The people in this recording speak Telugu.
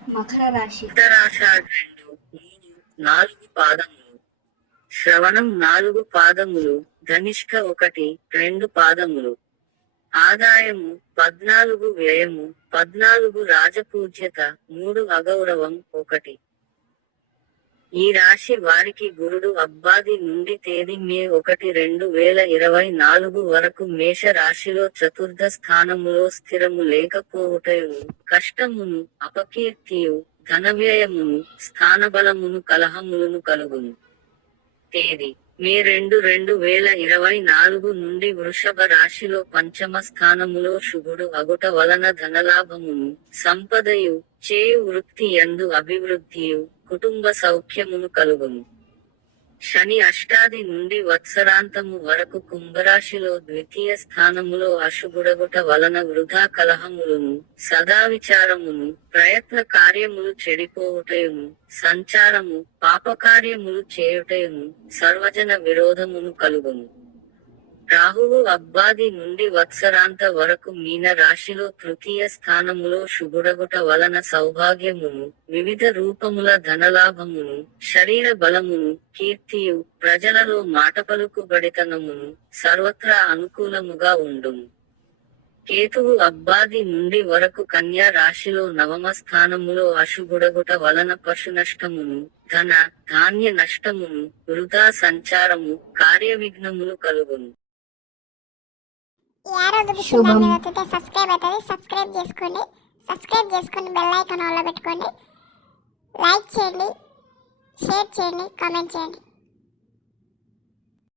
మకర రాశి. ఉత్తరాషాఢ 2, 3, 4 పాదములు. శ్రవణం 4 పాదములు. ధనిష్ఠ 1, 2 పాదములు. ఆదాయము 14, వ్యయము 14. రాజపూజ్యత 3, అగౌరవం 1. ఈ రాశి వారికి గురుడు అబ్బాది నుండి తేదీ మే 1, 2024 వరకు మేష రాశిలో చతుర్థ స్థానములో స్థిరము లేకపోవుటయును, కష్టమును, అపకీర్తియు, ధనవ్యయమును, స్థానబలమును కలహములను కలుగును. తేదీ మే 2, 2024 నుండి వృషభ రాశిలో పంచమ స్థానములో శుభుడు అగుట వలన ధనలాభమును, సంపదయు, చేయు వృత్తి యందు అభివృద్ధియు, కుటుంబ సౌఖ్యమును కలుగును. శని అష్టాది నుండి వత్సరాంతము వరకు కుంభరాశిలో ద్వితీయ స్థానములో అశుభుడగుట వలన వృధా కలహములును, సదావిచారమును, ప్రయత్న కార్యములు చెడిపోవుటయును, సంచారము, పాపకార్యములు చేయుటయును, సర్వజన విరోధమును కలుగును. రాహువు అబ్బాది నుండి వత్సరాంత వరకు మీన రాశిలో తృతీయ స్థానములో శుభుడగుట వలన సౌభాగ్యమును, వివిధ రూపముల ధనలాభమును, శరీర బలమును, కీర్తియు, ప్రజలలో మాటపలుకుబడితనమును, సర్వత్రా అనుకూలముగా ఉండును. కేతువు అబ్బాది నుండి వరకు కన్యా రాశిలో నవమ స్థానములో అశుభుడగుట వలన పశునష్టమును, ధన, ధాన్య నష్టమును, వృధా సంచారము, కార్యవిఘ్నములు కలుగును. ఈ ఆరోగ్య విషయం దాని మీద వస్తే సబ్స్క్రైబ్ అవుతుంది. సబ్స్క్రైబ్ చేసుకొని బెల్ ఐకాన్ ఆన్లో పెట్టుకోండి. లైక్ చేయండి, షేర్ చేయండి, కామెంట్ చేయండి.